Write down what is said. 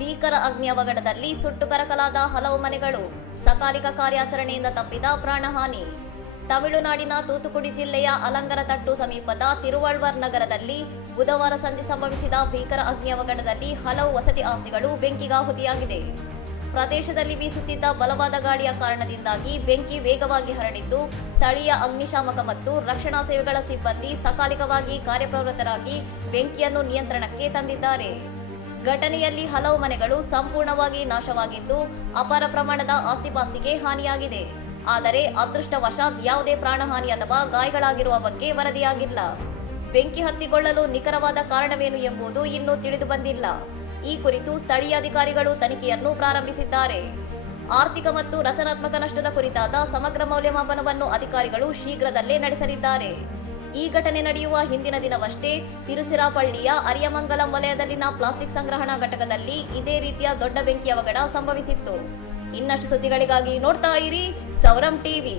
ಭೀಕರ ಅಗ್ನಿ ಅವಘಡದಲ್ಲಿ ಸುಟ್ಟು ಕರಕಲಾದ ಹಲವು ಮನೆಗಳು, ಸಕಾಲಿಕ ಕಾರ್ಯಾಚರಣೆಯಿಂದ ತಪ್ಪಿದ ಪ್ರಾಣಹಾನಿ. ತಮಿಳುನಾಡಿನ ತೂತುಕುಡಿ ಜಿಲ್ಲೆಯ ಅಲಂಗರತಟ್ಟು ಸಮೀಪದ ತಿರುವಳ್ವರ್ ನಗರದಲ್ಲಿ ಬುಧವಾರ ಸಂಜೆ ಸಂಭವಿಸಿದ ಭೀಕರ ಅಗ್ನಿ ಅವಘಡದಲ್ಲಿ ಹಲವು ವಸತಿ ಆಸ್ತಿಗಳು ಬೆಂಕಿಗಾಹುತಿಯಾಗಿದೆ. ಪ್ರದೇಶದಲ್ಲಿ ಬೀಸುತ್ತಿದ್ದ ಬಲವಾದ ಗಾಳಿಯ ಕಾರಣದಿಂದಾಗಿ ಬೆಂಕಿ ವೇಗವಾಗಿ ಹರಡಿದ್ದು, ಸ್ಥಳೀಯ ಅಗ್ನಿಶಾಮಕ ಮತ್ತು ರಕ್ಷಣಾ ಸೇವೆಗಳ ಸಿಬ್ಬಂದಿ ಸಕಾಲಿಕವಾಗಿ ಕಾರ್ಯಪ್ರವೃತ್ತರಾಗಿ ಬೆಂಕಿಯನ್ನು ನಿಯಂತ್ರಣಕ್ಕೆ ತಂದಿದ್ದಾರೆ. ಘಟನೆಯಲ್ಲಿ ಹಲವು ಮನೆಗಳು ಸಂಪೂರ್ಣವಾಗಿ ನಾಶವಾಗಿದ್ದು, ಅಪಾರ ಪ್ರಮಾಣದ ಆಸ್ತಿಪಾಸ್ತಿಗೆ ಹಾನಿಯಾಗಿದೆ. ಆದರೆ ಅದೃಷ್ಟವಶಾತ್ ಯಾವುದೇ ಪ್ರಾಣಹಾನಿ ಅಥವಾ ಗಾಯಗಳಾಗಿರುವ ಬಗ್ಗೆ ವರದಿಯಾಗಿಲ್ಲ. ಬೆಂಕಿ ಹತ್ತಿಕೊಳ್ಳಲು ನಿಖರವಾದ ಕಾರಣವೇನು ಎಂಬುದು ಇನ್ನೂ ತಿಳಿದು ಬಂದಿಲ್ಲ. ಈ ಕುರಿತು ಸ್ಥಳೀಯ ಅಧಿಕಾರಿಗಳು ತನಿಖೆಯನ್ನು ಪ್ರಾರಂಭಿಸಿದ್ದಾರೆ. ಆರ್ಥಿಕ ಮತ್ತು ರಚನಾತ್ಮಕ ನಷ್ಟದ ಕುರಿತಾದ ಸಮಗ್ರ ಮೌಲ್ಯಮಾಪನವನ್ನು ಅಧಿಕಾರಿಗಳು ಶೀಘ್ರದಲ್ಲೇ ನಡೆಸಲಿದ್ದಾರೆ. ಈ ಘಟನೆ ನಡೆಯುವ ಹಿಂದಿನ ದಿನವಷ್ಟೇ ತಿರುಚಿರಾಪಳ್ಳಿಯ ಅರಿಯಮಂಗಲಂ ವಲಯದಲ್ಲಿನ ಪ್ಲಾಸ್ಟಿಕ್ ಸಂಗ್ರಹಣಾ ಘಟಕದಲ್ಲಿ ಇದೇ ರೀತಿಯ ದೊಡ್ಡ ಬೆಂಕಿ ಅವಘಡ ಸಂಭವಿಸಿತ್ತು. ಇನ್ನಷ್ಟು ಸುದ್ದಿಗಳಿಗಾಗಿ ನೋಡ್ತಾ ಇರಿ ಸೌರಂ ಟಿವಿ.